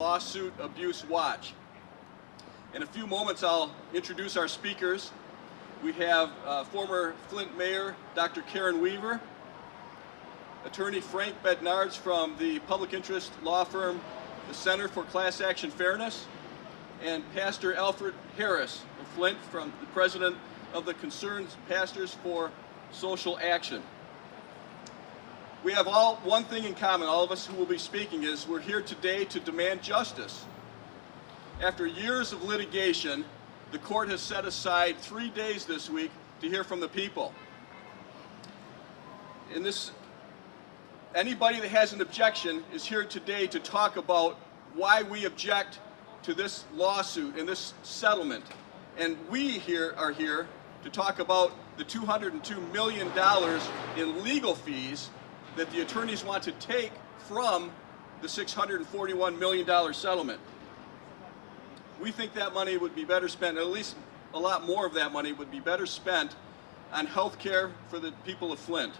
Lawsuit Abuse Watch. In a few moments, I'll introduce our speakers. We have former Flint Mayor Dr. Karen Weaver, attorney Frank Bednards from the public interest law firm, the Center for Class Action Fairness, and Pastor Alfred Harris of Flint, from the president of the Concerned Pastors for Social Action. We have all one thing in common, all of us who will be speaking, is we're here today to demand justice. After years of litigation, the court has set aside 3 days this week to hear from the people. Anybody that has an objection is here today to talk about why we object to this lawsuit and this settlement. And we are here to talk about the $202 million in legal fees that the attorneys want to take from the $641 million settlement. We think that money would be better spent, at least a lot more of that money would be better spent on health care for the people of Flint.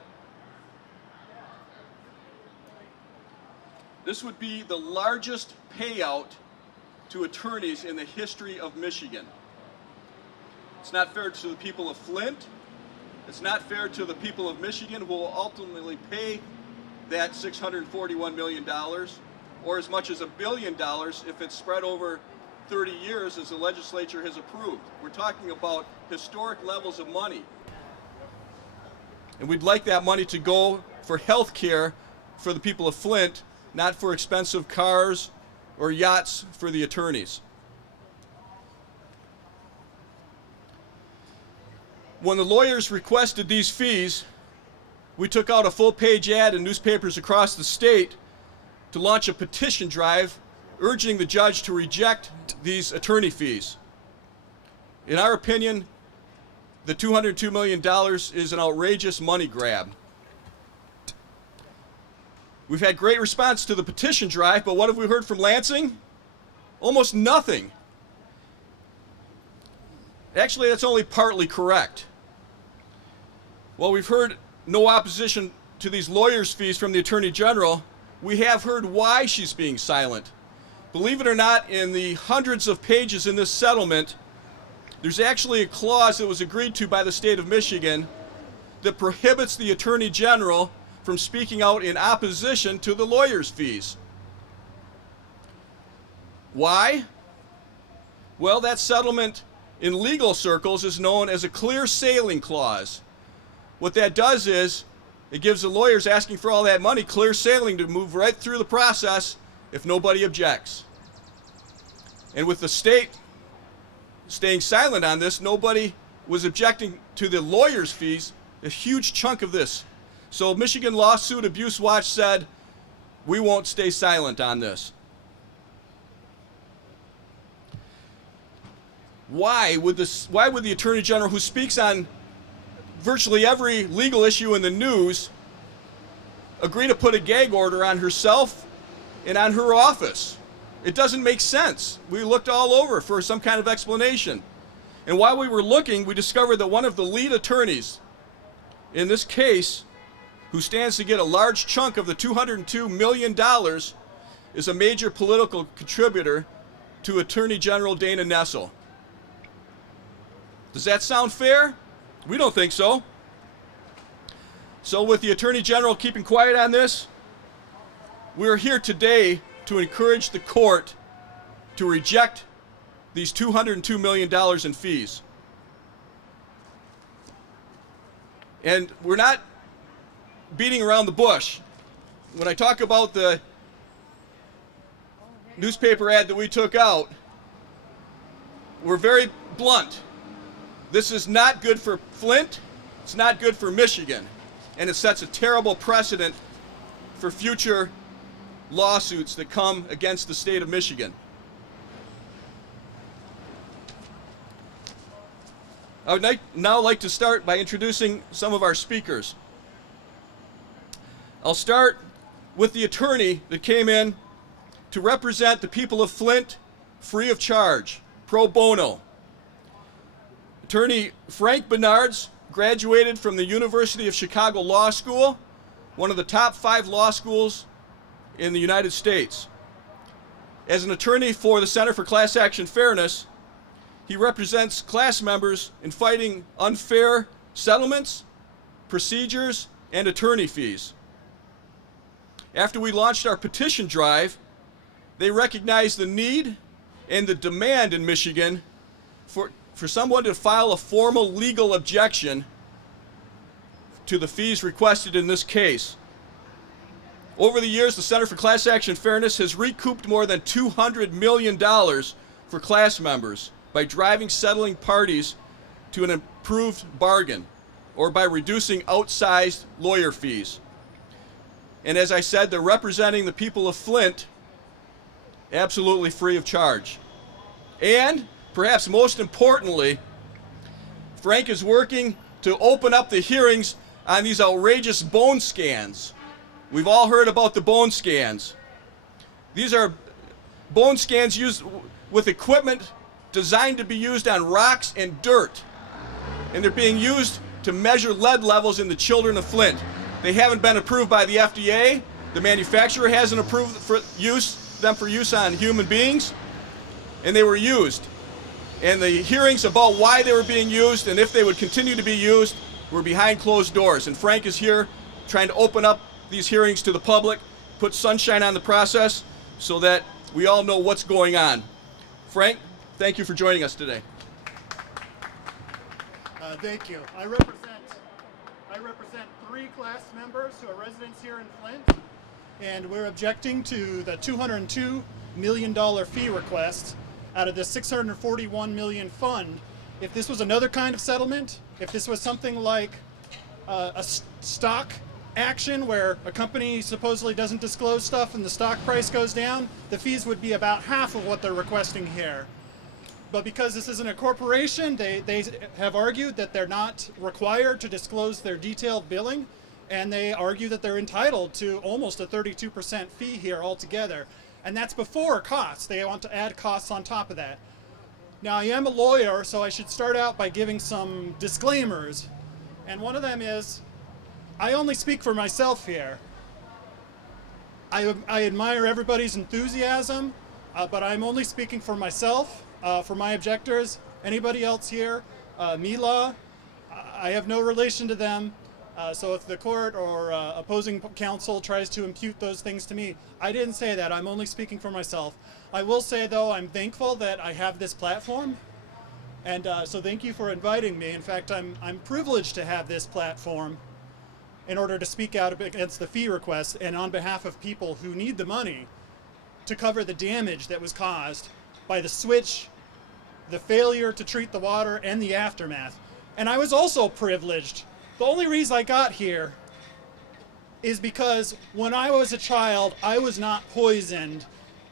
This would be the largest payout to attorneys in the history of Michigan. It's not fair to the people of Flint. It's not fair to the people of Michigan, who will ultimately pay that $641 million, or as much as $1 billion if it's spread over 30 years as the legislature has approved. We're talking about historic levels of money. And we'd like that money to go for health care for the people of Flint, not for expensive cars or yachts for the attorneys. When the lawyers requested these fees, we took out a full-page ad in newspapers across the state to launch a petition drive urging the judge to reject these attorney fees. In our opinion, the $202 million is an outrageous money grab. We've had great response to the petition drive, but what have we heard from Lansing? Almost nothing. Actually, that's only partly correct. While we've heard no opposition to these lawyers' fees from the Attorney General, we have heard why she's being silent. Believe it or not, in the hundreds of pages in this settlement, there's actually a clause that was agreed to by the state of Michigan that prohibits the Attorney General from speaking out in opposition to the lawyers' fees. Why? Well, that settlement in legal circles is known as a clear sailing clause. What that does is it gives the lawyers asking for all that money clear sailing to move right through the process if nobody objects. And with the state staying silent on this, nobody was objecting to the lawyers' fees, a huge chunk of this. So Michigan Lawsuit Abuse Watch said, we won't stay silent on this. Why would the Attorney General, who speaks on virtually every legal issue in the news, agree to put a gag order on herself and on her office? It doesn't make sense. We looked all over for some kind of explanation. And while we were looking, we discovered that one of the lead attorneys in this case, who stands to get a large chunk of the $202 million, is a major political contributor to Attorney General Dana Nessel. Does that sound fair? We don't think so. So with the Attorney General keeping quiet on this, we're here today to encourage the court to reject these $202 million in fees. And we're not beating around the bush. When I talk about the newspaper ad that we took out, we're very blunt. This is not good for Flint, it's not good for Michigan, and it sets a terrible precedent for future lawsuits that come against the state of Michigan. I would now like to start by introducing some of our speakers. I'll start with the attorney that came in to represent the people of Flint free of charge, pro bono. Attorney Frank Bednards graduated from the University of Chicago Law School, one of the top 5 law schools in the United States. As an attorney for the Center for Class Action Fairness, he represents class members in fighting unfair settlements, procedures, and attorney fees. After we launched our petition drive, they recognized the need and the demand in Michigan for someone to file a formal legal objection to the fees requested in this case. Over the years, the Center for Class Action Fairness has recouped more than $200 million for class members by driving settling parties to an improved bargain or by reducing outsized lawyer fees. And as I said, they're representing the people of Flint absolutely free of charge. And perhaps most importantly, Frank is working to open up the hearings on these outrageous bone scans. We've all heard about the bone scans. These are bone scans used with equipment designed to be used on rocks and dirt. And they're being used to measure lead levels in the children of Flint. They haven't been approved by the FDA. The manufacturer hasn't approved them for use on human beings. And they were used. And the hearings about why they were being used and if they would continue to be used were behind closed doors. And Frank is here trying to open up these hearings to the public, put sunshine on the process so that we all know what's going on. Frank, thank you for joining us today. Thank you. I represent 3 class members who are residents here in Flint, and we're objecting to the $202 million fee request out of the $641 million fund. If this was another kind of settlement, if this was something like a stock action where a company supposedly doesn't disclose stuff and the stock price goes down, the fees would be about half of what they're requesting here. But because this isn't a corporation, they have argued that they're not required to disclose their detailed billing, and they argue that they're entitled to almost a 32% fee here altogether. And that's before costs. They want to add costs on top of that. Now, I am a lawyer, so I should start out by giving some disclaimers. And one of them is, I only speak for myself here. I admire everybody's enthusiasm, but I'm only speaking for myself, for my objectors. Anybody else here? Mila, I have no relation to them. So if the court or opposing counsel tries to impute those things to me, I didn't say that. I'm only speaking for myself. I will say, though, I'm thankful that I have this platform. And so thank you for inviting me. In fact, I'm privileged to have this platform in order to speak out against the fee request and on behalf of people who need the money to cover the damage that was caused by the switch, the failure to treat the water, and the aftermath. And I was also privileged. The only reason I got here is because when I was a child, I was not poisoned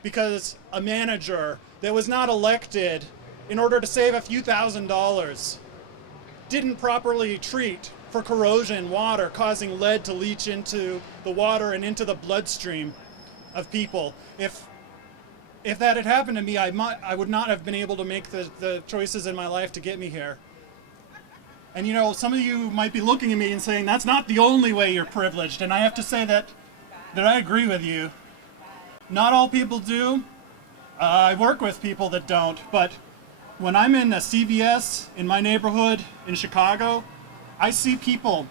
because a manager that was not elected in order to save a few $1,000s didn't properly treat for corrosion water, causing lead to leach into the water and into the bloodstream of people. If that had happened to me, I would not have been able to make the choices in my life to get me here. And you know, some of you might be looking at me and saying, that's not the only way you're privileged. And I have to say that I agree with you. Not all people do. I work with people that don't. But when I'm in a CVS in my neighborhood in Chicago, I see people,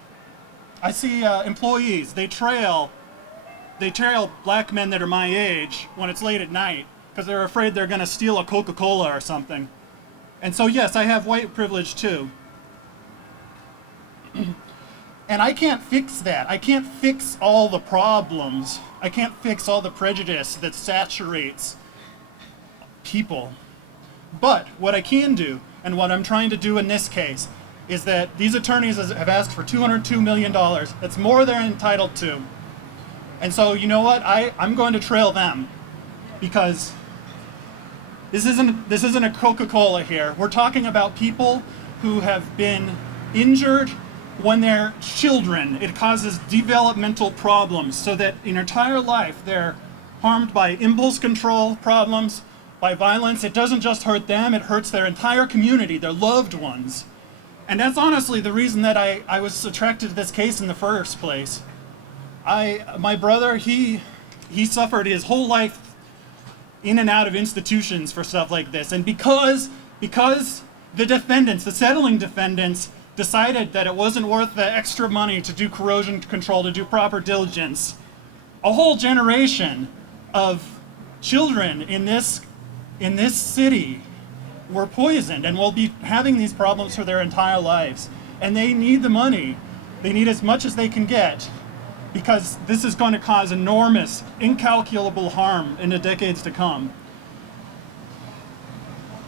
I see employees, they trail black men that are my age when it's late at night because they're afraid they're going to steal a Coca-Cola or something. And so yes, I have white privilege too. And I can't fix that. I can't fix all the problems. I can't fix all the prejudice that saturates people. But what I can do, and what I'm trying to do in this case, is that these attorneys have asked for $202 million. That's more they're entitled to. And so, you know what? I'm going to trail them because this isn't a Coca-Cola here. We're talking about people who have been injured when they're children. It causes developmental problems so that in entire life they're harmed by impulse control problems, by violence. It doesn't just hurt them, it hurts their entire community, their loved ones. And that's honestly the reason that I was attracted to this case in the first place. My brother, he suffered his whole life in and out of institutions for stuff like this. And because the defendants, the settling defendants, decided that it wasn't worth the extra money to do corrosion control, to do proper diligence, a whole generation of children in this city were poisoned and will be having these problems for their entire lives. And they need the money. They need as much as they can get, because this is going to cause enormous, incalculable harm in the decades to come.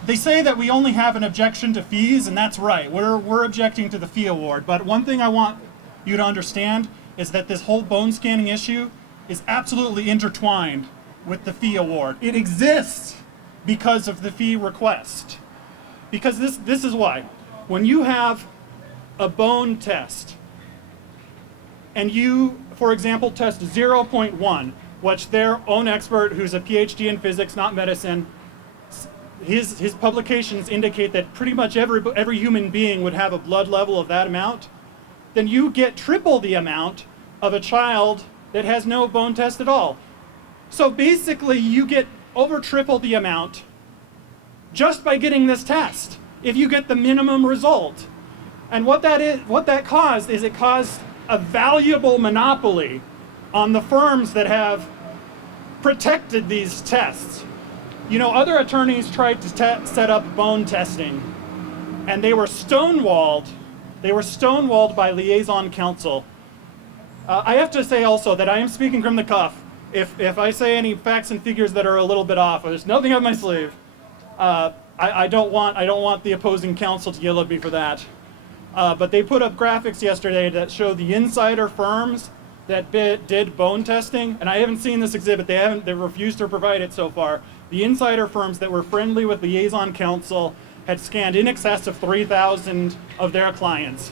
They say that we only have an objection to fees, and that's right. We're objecting to the fee award. But one thing I want you to understand is that this whole bone scanning issue is absolutely intertwined with the fee award. It exists because of the fee request. Because this is why. When you have a bone test, and you, for example, test 0.1, which their own expert, who's a PhD in physics, not medicine, his publications indicate that pretty much every human being would have a blood level of that amount, then you get triple the amount of a child that has no bone test at all. So basically, you get over triple the amount just by getting this test, if you get the minimum result. And what that caused is it caused a valuable monopoly on the firms that have protected these tests. You know, other attorneys tried to set up bone testing, and they were stonewalled. They were stonewalled by liaison counsel. I have to say also that I am speaking from the cuff. If I say any facts and figures that are a little bit off, there's nothing up my sleeve. I don't want the opposing counsel to yell at me for that. But they put up graphics yesterday that show the insider firms that did bone testing, and I haven't seen this exhibit. They refused to provide it so far. The insider firms that were friendly with liaison counsel had scanned in excess of 3,000 of their clients.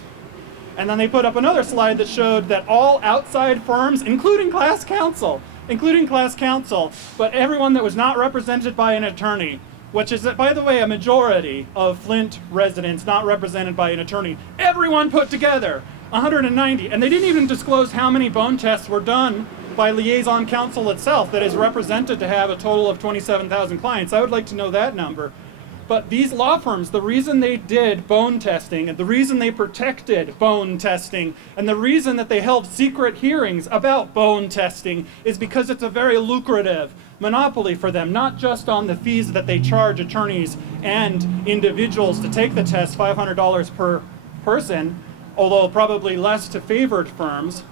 And then they put up another slide that showed that all outside firms, including class counsel, but everyone that was not represented by an attorney, which is, by the way, a majority of Flint residents not represented by an attorney, everyone put together, 190, and they didn't even disclose how many bone tests were done by liaison counsel itself that is represented to have a total of 27,000 clients. I would like to know that number. But these law firms, the reason they did bone testing, and the reason they protected bone testing, and the reason that they held secret hearings about bone testing is because it's a very lucrative monopoly for them, not just on the fees that they charge attorneys and individuals to take the test, $500 per person, although probably less to favored firms,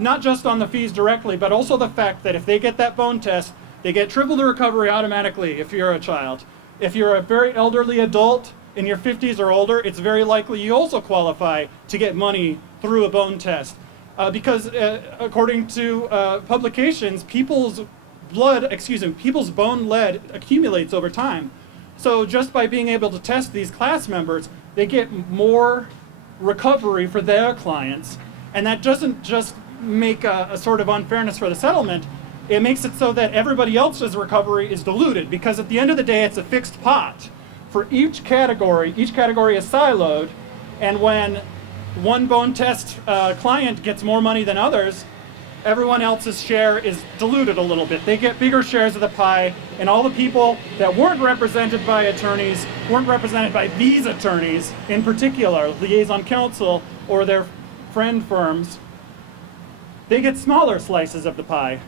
not just on the fees directly, but also the fact that if they get that bone test, they get triple the recovery automatically if you're a child. If you're a very elderly adult in your 50s or older, it's very likely you also qualify to get money through a bone test. Because according to publications, people's bone lead accumulates over time. So just by being able to test these class members, they get more recovery for their clients. And that doesn't just make a sort of unfairness for the settlement. It makes it so that everybody else's recovery is diluted, because at the end of the day, it's a fixed pot. For each category is siloed, and when one bone test client gets more money than others, everyone else's share is diluted a little bit. They get bigger shares of the pie, and all the people that weren't represented by attorneys, weren't represented by these attorneys, in particular, liaison counsel or their friend firms, they get smaller slices of the pie.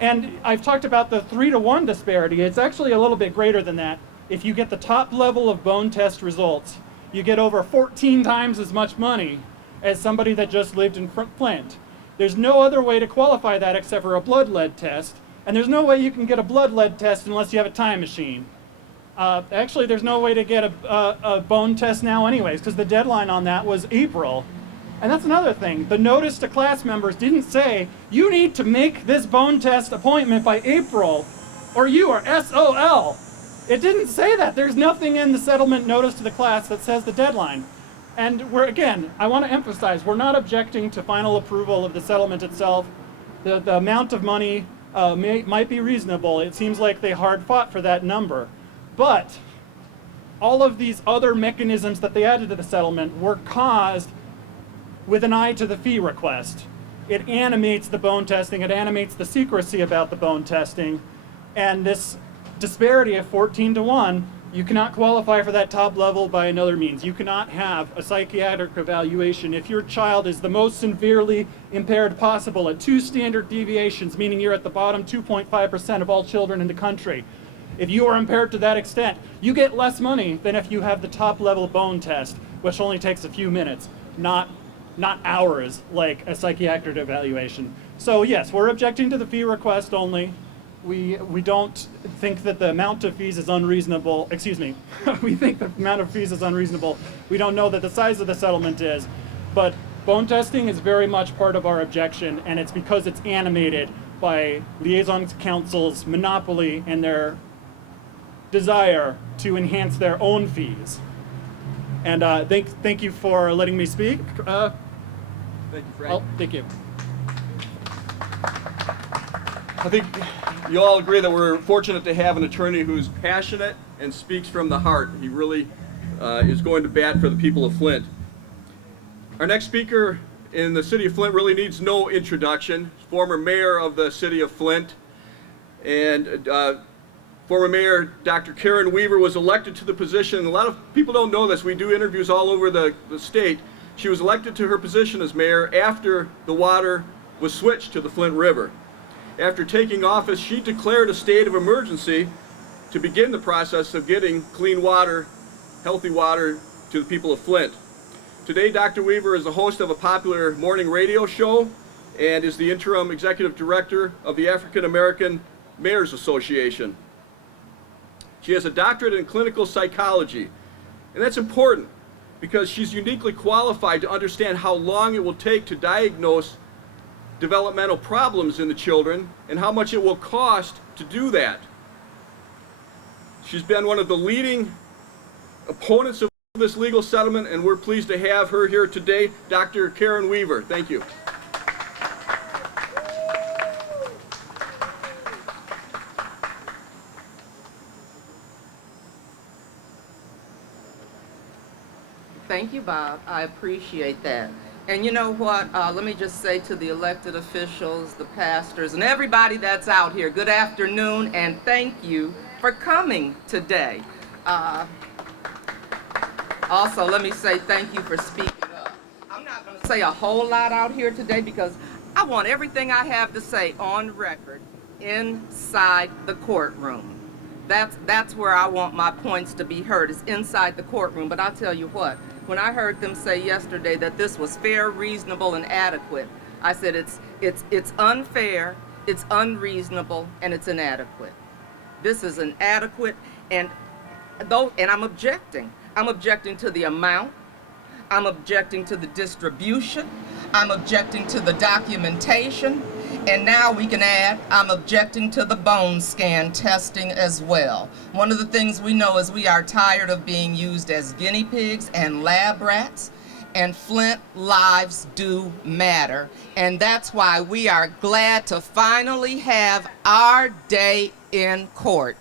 And I've talked about the 3-to-1 disparity. It's actually a little bit greater than that. If you get the top level of bone test results, you get over 14 times as much money as somebody that just lived in Flint. There's no other way to qualify that except for a blood lead test, and there's no way you can get a blood lead test unless you have a time machine. Actually, there's no way to get a bone test now anyways, because the deadline on that was April. And that's another thing. The notice to class members didn't say, you need to make this bone test appointment by April, or you are SOL. It didn't say that. There's nothing in the settlement notice to the class that says the deadline. And again, I want to emphasize, we're not objecting to final approval of the settlement itself. The amount of money might be reasonable. It seems like they hard fought for that number. But all of these other mechanisms that they added to the settlement were caused with an eye to the fee request. It animates the bone testing, it animates the secrecy about the bone testing, and this disparity of 14-1, you cannot qualify for that top level by another means. You cannot have a psychiatric evaluation if your child is the most severely impaired possible at 2 standard deviations, meaning you're at the bottom 2.5% of all children in the country. If you are impaired to that extent, you get less money than if you have the top level bone test, which only takes a few minutes, not hours like a psychiatric evaluation. So yes, we're objecting to the fee request only. We don't think that the amount of fees is unreasonable. Excuse me. We think the amount of fees is unreasonable. We don't know that the size of the settlement is. But bone testing is very much part of our objection, and it's because it's animated by liaison council's monopoly and their desire to enhance their own fees. And thank you for letting me speak. Thank you, Frank. Thank you. I think you all agree that we're fortunate to have an attorney who's passionate and speaks from the heart. He really is going to bat for the people of Flint. Our next speaker in the city of Flint really needs no introduction. Former mayor of the city of Flint, and former mayor Dr. Karen Weaver was elected to the position. A lot of people don't know this. We do interviews all over the state. She was elected to her position as mayor after the water was switched to the Flint River. After taking office, she declared a state of emergency to begin the process of getting clean water, healthy water to the people of Flint. Today, Dr. Weaver is the host of a popular morning radio show and is the interim executive director of the African American Mayors Association. She has a doctorate in clinical psychology, and that's important because she's uniquely qualified to understand how long it will take to diagnose developmental problems in the children and how much it will cost to do that. She's been one of the leading opponents of this legal settlement, and we're pleased to have her here today, Dr. Karen Weaver. Thank you. Thank you, Bob. I appreciate that. And you know what? Let me just say to the elected officials, the pastors, and everybody that's out here, good afternoon, and thank you for coming today. Also, let me say thank you for speaking up. I'm not going to say a whole lot out here today because I want everything I have to say on record inside the courtroom. That's where I want my points to be heard, is inside the courtroom. But I'll tell you what. When I heard them say yesterday that this was fair, reasonable, and adequate, I said it's unfair, it's unreasonable, and it's inadequate. This is inadequate, and I'm objecting. I'm objecting to the amount. I'm objecting to the distribution. I'm objecting to the documentation. And now we can add, I'm objecting to the bone scan testing as well. One of the things we know is we are tired of being used as guinea pigs and lab rats, and Flint lives do matter. And that's why we are glad to finally have our day in court.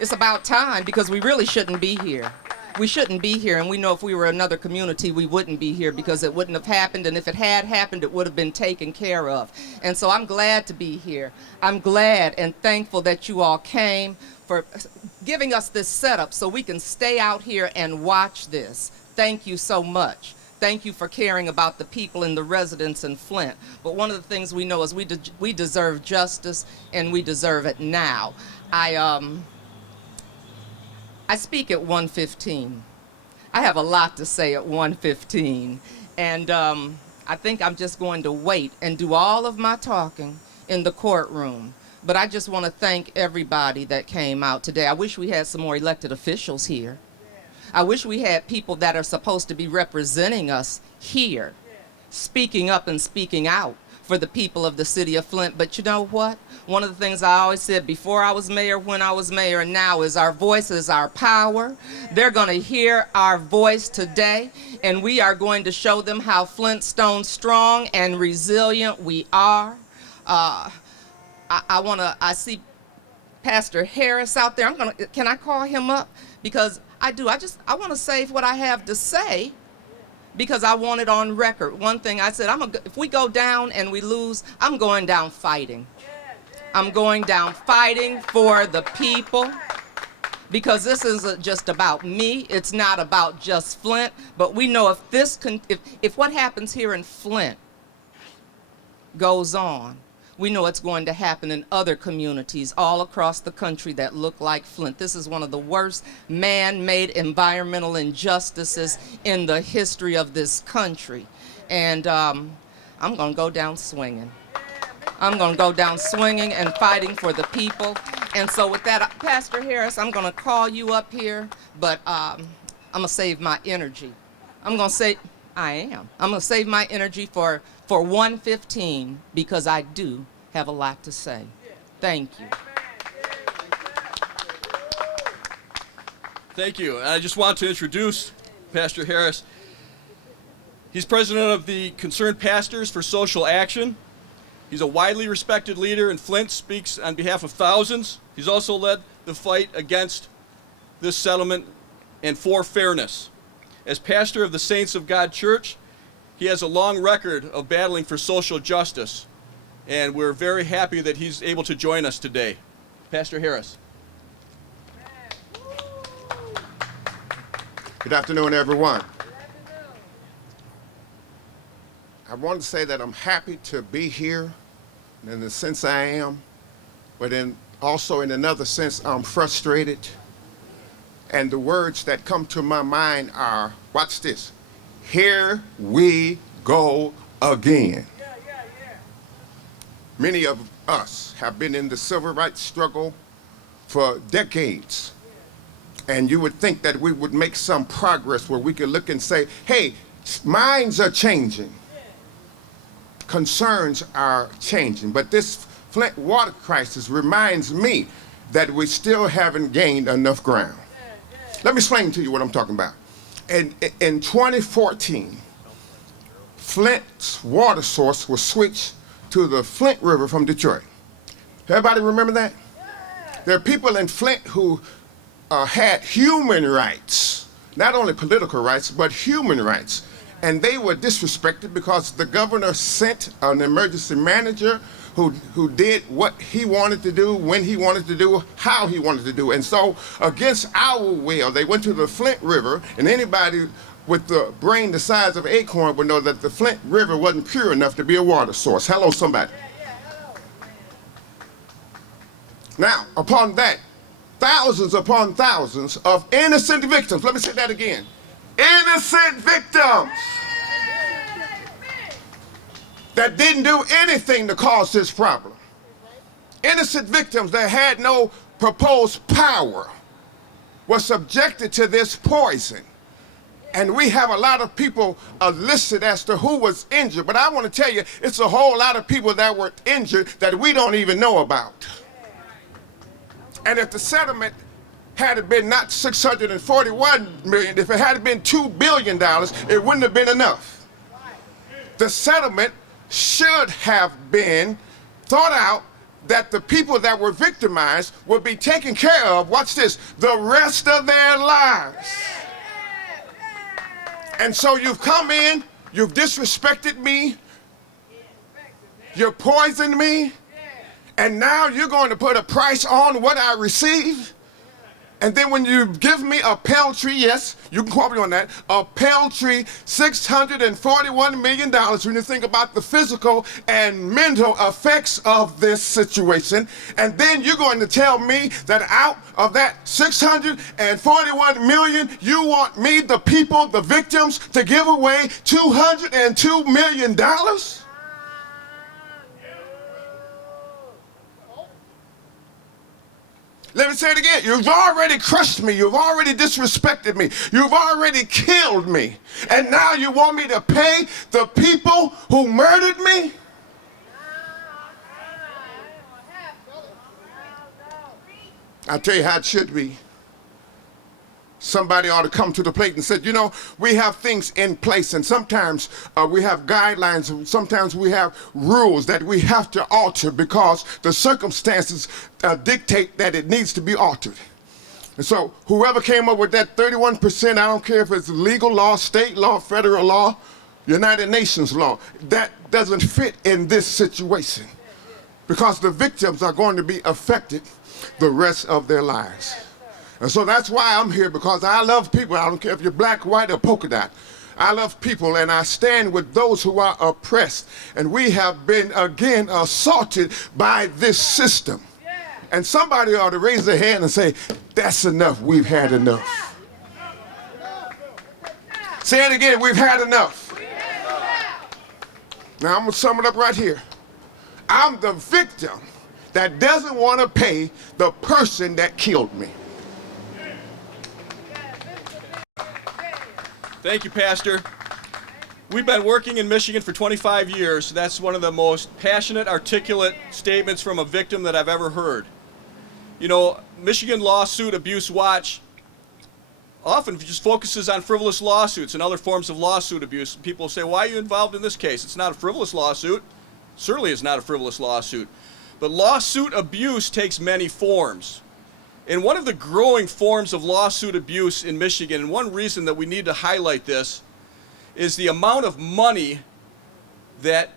It's about time, because we really shouldn't be here. We shouldn't be here, and we know if we were another community, we wouldn't be here because it wouldn't have happened, and if it had happened, it would have been taken care of. And so I'm glad to be here. I'm glad and thankful that you all came for giving us this setup so we can stay out here and watch this. Thank you so much. Thank you for caring about the people and the residents in Flint. But one of the things we know is we deserve justice, and we deserve it now. I speak at 1:15. I have a lot to say at 1:15, and I think I'm just going to wait and do all of my talking in the courtroom. But I just want to thank everybody that came out today. I wish we had some more elected officials here. I wish we had people that are supposed to be representing us here, speaking up and speaking out for the people of the city of Flint. But you know what? One of the things I always said before I was mayor, when I was mayor, and now is our voice is our power. They're going to hear our voice today, and we are going to show them how Flintstone strong and resilient we are. I see Pastor Harris out there. Can I call him up? Because I want to save what I have to say, because I want it on record. One thing I said, if we go down and we lose, I'm going down fighting. I'm going down fighting for the people, because this isn't just about me. It's not about just Flint, but we know if what happens here in Flint goes on, we know it's going to happen in other communities all across the country that look like Flint. This is one of the worst man-made environmental injustices in the history of this country. And I'm going to go down swinging. I'm going to go down swinging and fighting for the people. And so with that, Pastor Harris, I'm going to call you up here, but I'm going to save my energy. I'm going to save my energy for 1:15, because I do have a lot to say. Thank you. Thank you. I just want to introduce Pastor Harris. He's president of the Concerned Pastors for Social Action. He's a widely respected leader in Flint, speaks on behalf of thousands. He's also led the fight against this settlement and for fairness. As pastor of the Saints of God Church, he has a long record of battling for social justice, and we're very happy that he's able to join us today. Pastor Harris. Good afternoon, everyone. I want to say that I'm happy to be here, in the sense I am, but also in another sense, I'm frustrated. And the words that come to my mind are, watch this, here we go again. Many of us have been in the civil rights struggle for decades. And you would think that we would make some progress where we could look and say, hey, minds are changing. Concerns are changing. But this Flint water crisis reminds me that we still haven't gained enough ground. Let me explain to you what I'm talking about. In 2014, Flint's water source was switched to the Flint River from Detroit. Everybody remember that? There are people in Flint who had human rights, not only political rights, but human rights. And they were disrespected because the governor sent an emergency manager who did what he wanted to do, when he wanted to do, how he wanted to do. And so against our will, they went to the Flint River, and anybody with the brain the size of an acorn would know that the Flint River wasn't pure enough to be a water source. Hello, somebody. Now, upon that, thousands upon thousands of innocent victims, let me say that again, innocent victims that didn't do anything to cause this problem. Innocent victims that had no proposed power were subjected to this poison. And we have a lot of people listed as to who was injured, but I want to tell you, it's a whole lot of people that were injured that we don't even know about. And if the settlement had been not $641 million, if it had been $2 billion, it wouldn't have been enough. The settlement should have been thought out that the people that were victimized would be taken care of, watch this, the rest of their lives. And so you've come in, you've disrespected me, you poisoned me, and now you're going to put a price on what I receive? And then when you give me a paltry, yes, you can quote me on that, a paltry $641 million when you think about the physical and mental effects of this situation. And then you're going to tell me that out of that $641 million, you want me, the people, the victims, to give away $202 million? Let me say it again. You've already crushed me. You've already disrespected me. You've already killed me. And now you want me to pay the people who murdered me? I'll tell you how it should be. Somebody ought to come to the plate and say, you know, we have things in place, and sometimes we have guidelines, and sometimes we have rules that we have to alter because the circumstances dictate that it needs to be altered. And so whoever came up with that 31%, I don't care if it's legal law, state law, federal law, United Nations law, that doesn't fit in this situation. because the victims are going to be affected the rest of their lives. And so that's why I'm here, because I love people. I don't care if you're black, white, or polka dot. I love people, and I stand with those who are oppressed. And we have been, again, assaulted by this system. And somebody ought to raise their hand and say, that's enough. We've had enough. Say it again. We've had enough. Now, I'm going to sum it up right here. I'm the victim that doesn't want to pay the person that killed me. Thank you, Pastor. We've been working in Michigan for 25 years. That's one of the most passionate, articulate statements from a victim that I've ever heard. You know, Michigan Lawsuit Abuse Watch often just focuses on frivolous lawsuits and other forms of lawsuit abuse. People say, why are you involved in this case? It's not a frivolous lawsuit. Certainly it's not a frivolous lawsuit. But lawsuit abuse takes many forms. And one of the growing forms of lawsuit abuse in Michigan, and one reason that we need to highlight this, is the amount of money that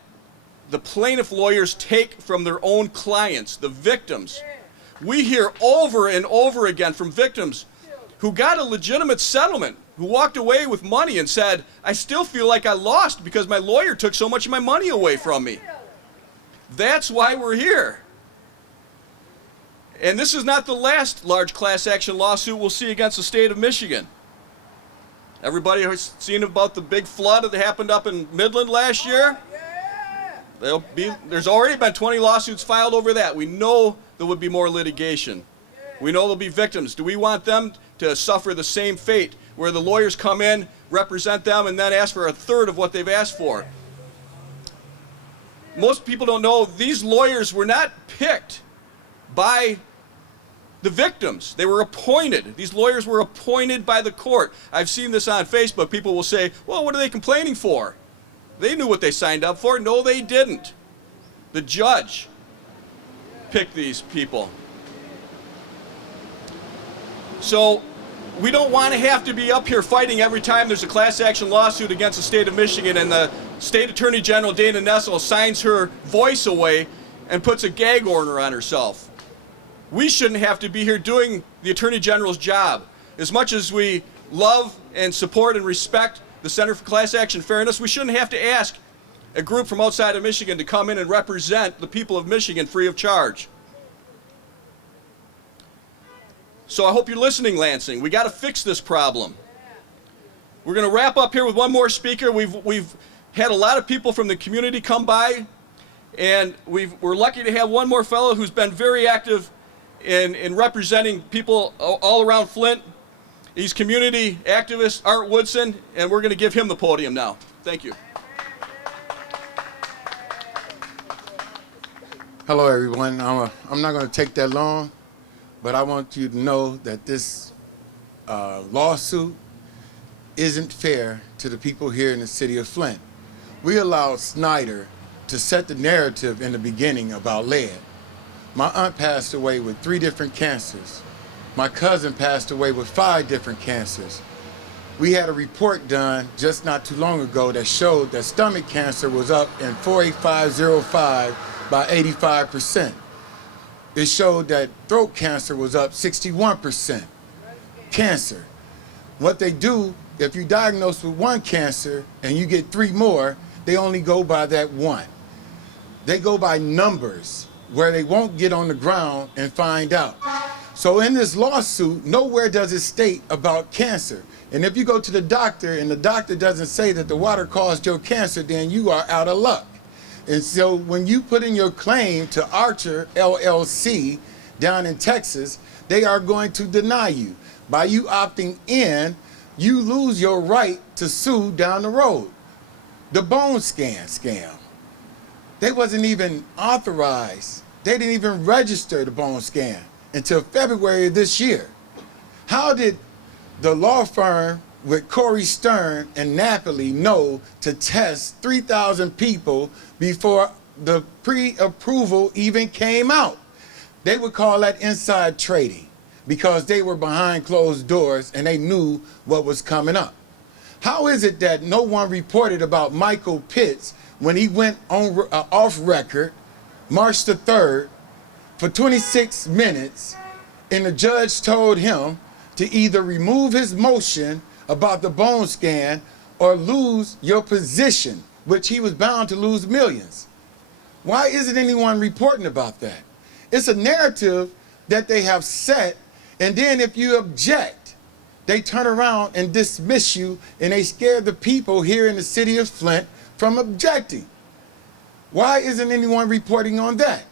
the plaintiff lawyers take from their own clients, the victims. We hear over and over again from victims who got a legitimate settlement, who walked away with money and said, I still feel like I lost because my lawyer took so much of my money away from me. That's why we're here. And this is not the last large class action lawsuit we'll see against the state of Michigan. Everybody has seen about the big flood that happened up in Midland last year? There's already been 20 lawsuits filed over that. We know there would be more litigation. We know there'll be victims. Do we want them to suffer the same fate, where the lawyers come in, represent them, and then ask for a third of what they've asked for? Most people don't know these lawyers were not picked by the victims. They were appointed. These lawyers were appointed by the court. I've seen this on Facebook. People will say, well, what are they complaining for? They knew what they signed up for. No, they didn't. The judge picked these people. So we don't want to have to be up here fighting every time there's a class action lawsuit against the state of Michigan and the State Attorney General Dana Nessel signs her voice away and puts a gag order on herself. We shouldn't have to be here doing the Attorney General's job. As much as we love and support and respect the Center for Class Action Fairness, we shouldn't have to ask a group from outside of Michigan to come in and represent the people of Michigan free of charge. So I hope you're listening, Lansing. We got to fix this problem. We're going to wrap up here with one more speaker. We've had a lot of people from the community come by, and we're lucky to have one more fellow who's been very active in representing people all around Flint. He's community activist Art Woodson, and we're going to give him the podium now. Thank you. Hello, everyone. I'm not going to take that long, but I want you to know that this lawsuit isn't fair to the people here in the city of Flint. We allowed Snyder to set the narrative in the beginning about lead. My aunt passed away with 3 different cancers. My cousin passed away with 5 different cancers. We had a report done just not too long ago that showed that stomach cancer was up in 48505 by 85%. It showed that throat cancer was up 61%. Cancer. What they do, if you diagnose with 1 cancer and you get 3 more, they only go by that 1. They go by numbers, where they won't get on the ground and find out. So in this lawsuit, nowhere does it state about cancer. And if you go to the doctor and the doctor doesn't say that the water caused your cancer, then you are out of luck. And so when you put in your claim to Archer LLC down in Texas, they are going to deny you. By you opting in, you lose your right to sue down the road. The bone scan scam. They wasn't even authorized. They didn't even register the bone scan until February of this year. How did the law firm with Corey Stern and Napoli know to test 3,000 people before the pre-approval even came out? They would call that inside trading because they were behind closed doors and they knew what was coming up. How is it that no one reported about Michael Pitts when he went on off record March the 3rd, for 26 minutes, and the judge told him to either remove his motion about the bone scan or lose your position, which he was bound to lose millions. Why isn't anyone reporting about that? It's a narrative that they have set, and then if you object, they turn around and dismiss you, and they scare the people here in the city of Flint from objecting. Why isn't anyone reporting on that?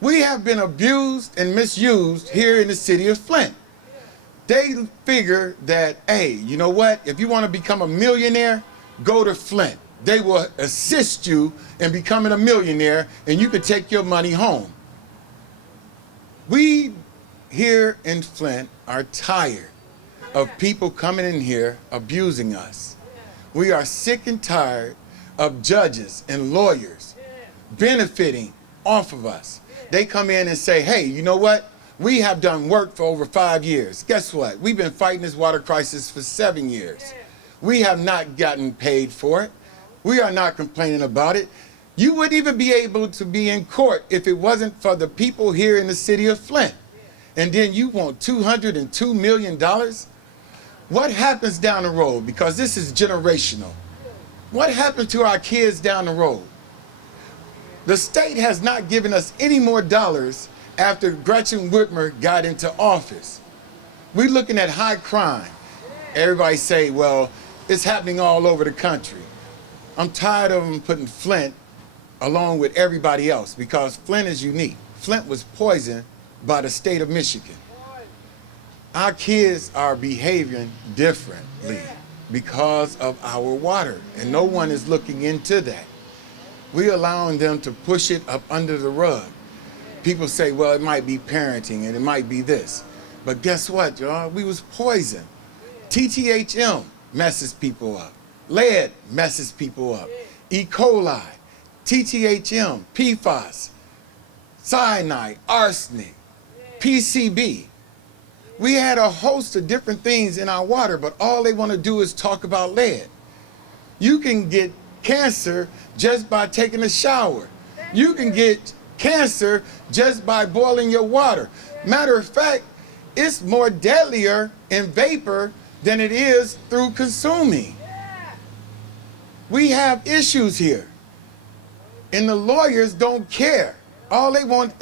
We have been abused and misused here in the city of Flint. They figure that, hey, you know what? If you want to become a millionaire, go to Flint. They will assist you in becoming a millionaire, and you can take your money home. We here in Flint are tired of people coming in here abusing us. We are sick and tired of judges and lawyers benefiting off of us. They come in and say, hey, you know what? We have done work for over 5 years. Guess what? We've been fighting this water crisis for 7 years. We have not gotten paid for it. We are not complaining about it. You wouldn't even be able to be in court if it wasn't for the people here in the city of Flint. And then you want $202 million? What happens down the road? Because this is generational. What happens to our kids down the road? The state has not given us any more dollars after Gretchen Whitmer got into office. We're looking at high crime. Everybody say, well, it's happening all over the country. I'm tired of them putting Flint along with everybody else because Flint is unique. Flint was poisoned by the state of Michigan. Our kids are behaving differently because of our water, and no one is looking into that. We're allowing them to push it up under the rug. People say, well, it might be parenting and it might be this. But guess what, y'all? We was poisoned. TTHM messes people up. Lead messes people up. E. coli, TTHM, PFAS, cyanide, arsenic, PCB. We had a host of different things in our water, but all they want to do is talk about lead. You can get cancer just by taking a shower. You can get cancer just by boiling your water. Matter of fact, it's more deadlier in vapor than it is through consuming. We have issues here, and the lawyers don't care. All they want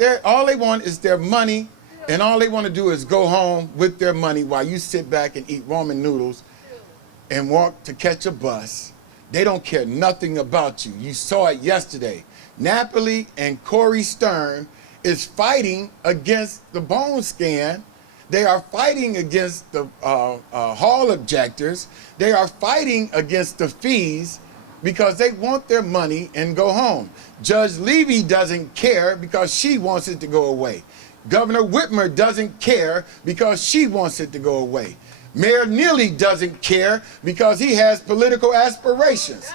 is their money, and all they want to do is go home with their money while you sit back and eat ramen noodles and walk to catch a bus. They don't care nothing about you. You saw it yesterday. Napoli and Corey Stern is fighting against the bone scan. They are fighting against the hall objectors. They are fighting against the fees because they want their money and go home. Judge Levy doesn't care because she wants it to go away. Governor Whitmer doesn't care because she wants it to go away. Mayor Neely doesn't care because he has political aspirations.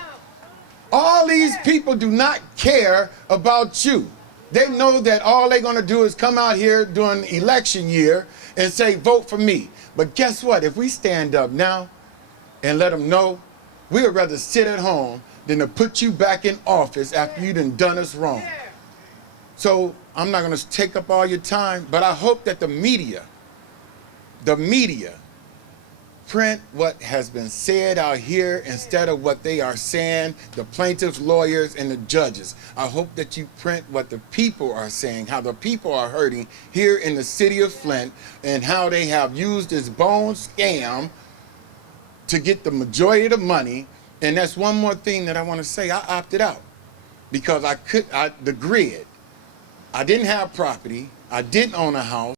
All these people do not care about you. They know that all they're going to do is come out here during election year and say, vote for me. But guess what? If we stand up now and let them know, we would rather sit at home than to put you back in office after you done us wrong. So I'm not going to take up all your time, but I hope that the media print what has been said out here instead of what they are saying, the plaintiffs, lawyers, and the judges. I hope that you print what the people are saying, how the people are hurting here in the city of Flint, and how they have used this bone scam to get the majority of the money. And that's one more thing that I want to say. I opted out because the grid. I didn't have property. I didn't own a house.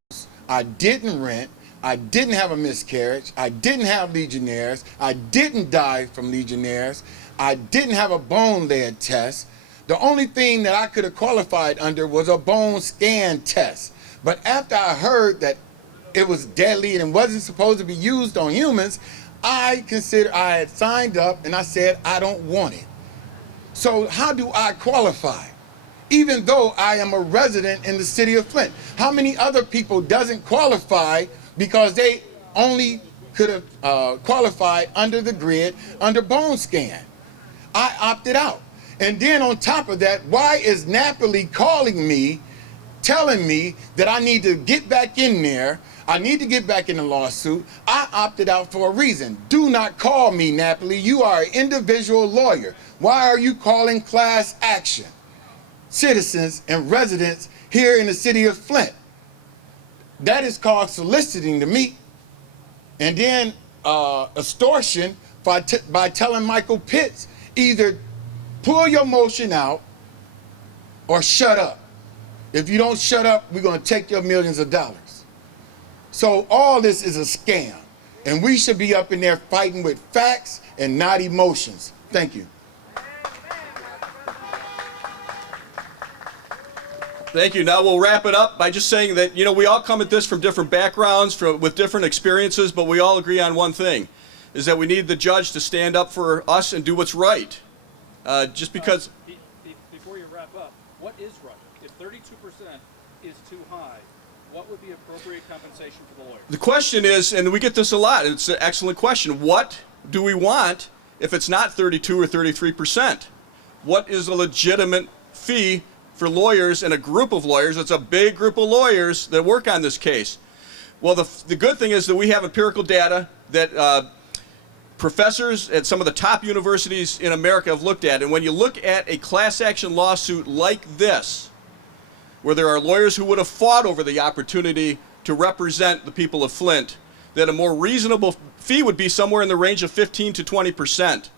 I didn't rent. I didn't have a miscarriage. I didn't have Legionnaires. I didn't die from Legionnaires. I didn't have a bone lead test. The only thing that I could have qualified under was a bone scan test. But after I heard that it was deadly and wasn't supposed to be used on humans, I had signed up and I said, I don't want it. So how do I qualify? Even though I am a resident in the city of Flint. How many other people doesn't qualify because they only could have qualified under the grid, under bone scan? I opted out. And then on top of that, why is Napoli calling me, telling me that I need to get back in there? I need to get back in the lawsuit. I opted out for a reason. Do not call me, Napoli. You are an individual lawyer. Why are you calling class action citizens and residents here in the city of Flint? That is called soliciting to me. And then extortion by telling Michael Pitts, either pull your motion out or shut up. If you don't shut up, we're going to take your millions of dollars. So all this is a scam, and we should be up in there fighting with facts and not emotions. Thank you. Thank you. Now we'll wrap it up by just saying that, you know, we all come at this from different backgrounds, with different experiences, but we all agree on one thing, is that we need the judge to stand up for us and do what's right. Just because... Before you wrap up, what is right? If 32% is too high, what would be appropriate compensation for the lawyer? The question is, and we get this a lot, it's an excellent question, what do we want if it's not 32 or 33%? What is a legitimate fee for lawyers and a group of lawyers? It's a big group of lawyers that work on this case. Well, the good thing is that we have empirical data that professors at some of the top universities in America have looked at. And when you look at a class action lawsuit like this, where there are lawyers who would have fought over the opportunity to represent the people of Flint, that a more reasonable fee would be somewhere in the range of 15 to 20%.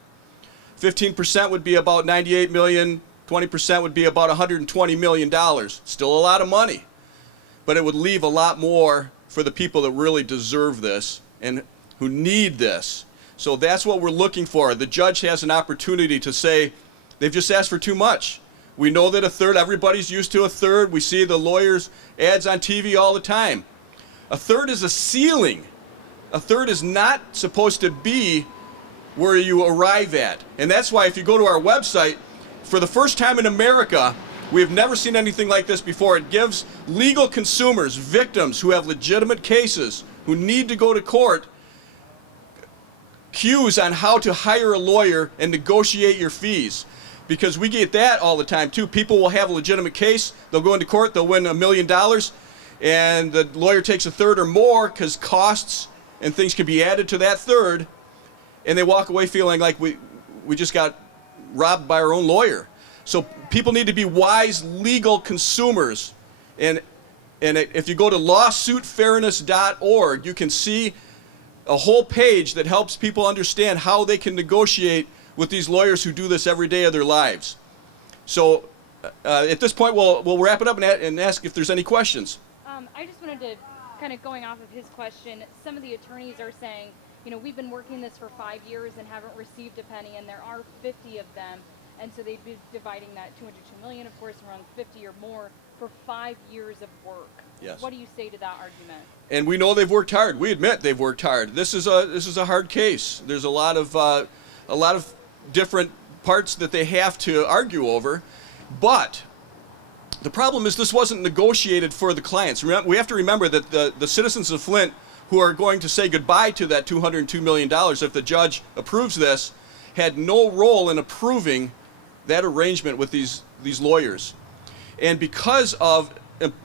15% would be about $98 million, 20% would be about $120 million. Still a lot of money, but it would leave a lot more for the people that really deserve this and who need this. So that's what we're looking for. The judge has an opportunity to say, they've just asked for too much. We know that a third, everybody's used to a third. We see the lawyers' ads on TV all the time. A third is a ceiling. A third is not supposed to be where you arrive at. And that's why if you go to our website, for the first time in America, we have never seen anything like this before. It gives legal consumers, victims who have legitimate cases, who need to go to court, cues on how to hire a lawyer and negotiate your fees. Because we get that all the time too. People will have a legitimate case, they'll go into court, they'll win $1 million, and the lawyer takes a third or more because costs and things can be added to that third, and they walk away feeling like we just got robbed by our own lawyer. So people need to be wise legal consumers. And if you go to lawsuitfairness.org, you can see a whole page that helps people understand how they can negotiate with these lawyers who do this every day of their lives. So at this point, we'll wrap it up and ask if there's any questions. I just wanted to, kind of going off of his question, some of the attorneys are saying, you know, we've been working this for 5 years and haven't received a penny, and there are 50 of them, and so they'd be dividing that $202 million, of course, around 50 or more for 5 years of work. Yes. What do you say to that argument? And we know they've worked hard. We admit they've worked hard. This is a hard case. There's a lot of different parts that they have to argue over, but the problem is this wasn't negotiated for the clients. We have to remember that the citizens of Flint who are going to say goodbye to that $202 million if the judge approves this had no role in approving that arrangement with these lawyers. And because of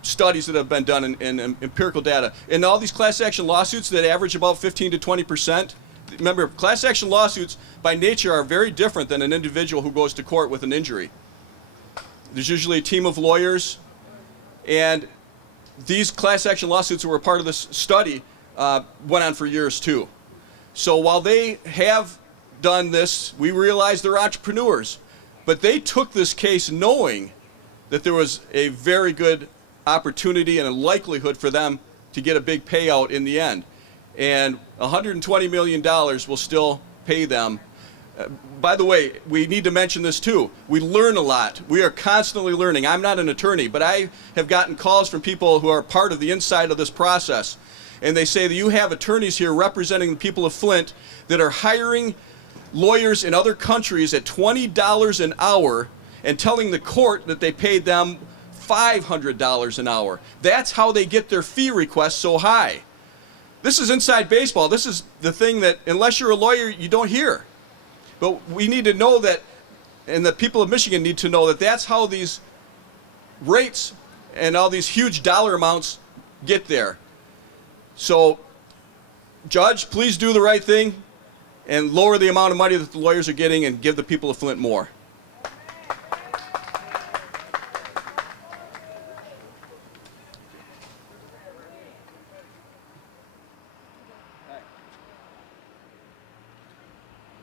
studies that have been done in empirical data, and all these class action lawsuits that average about 15 to 20%, remember, class action lawsuits by nature are very different than an individual who goes to court with an injury. There's usually a team of lawyers, and these class action lawsuits that were part of this study went on for years too. So while they have done this, we realize they're entrepreneurs, but they took this case knowing that there was a very good opportunity and a likelihood for them to get a big payout in the end. And $120 million will still pay them. By the way, we need to mention this too. We learn a lot. We are constantly learning. I'm not an attorney, but I have gotten calls from people who are part of the inside of this process. And they say that you have attorneys here representing the people of Flint that are hiring lawyers in other countries at $20 an hour and telling the court that they paid them $500 an hour. That's how they get their fee requests so high. This is inside baseball. This is the thing that, unless you're a lawyer, you don't hear. But we need to know that And the people of Michigan need to know that that's how these rates and all these huge dollar amounts get there. So, Judge, please do the right thing and lower the amount of money that the lawyers are getting and give the people of Flint more.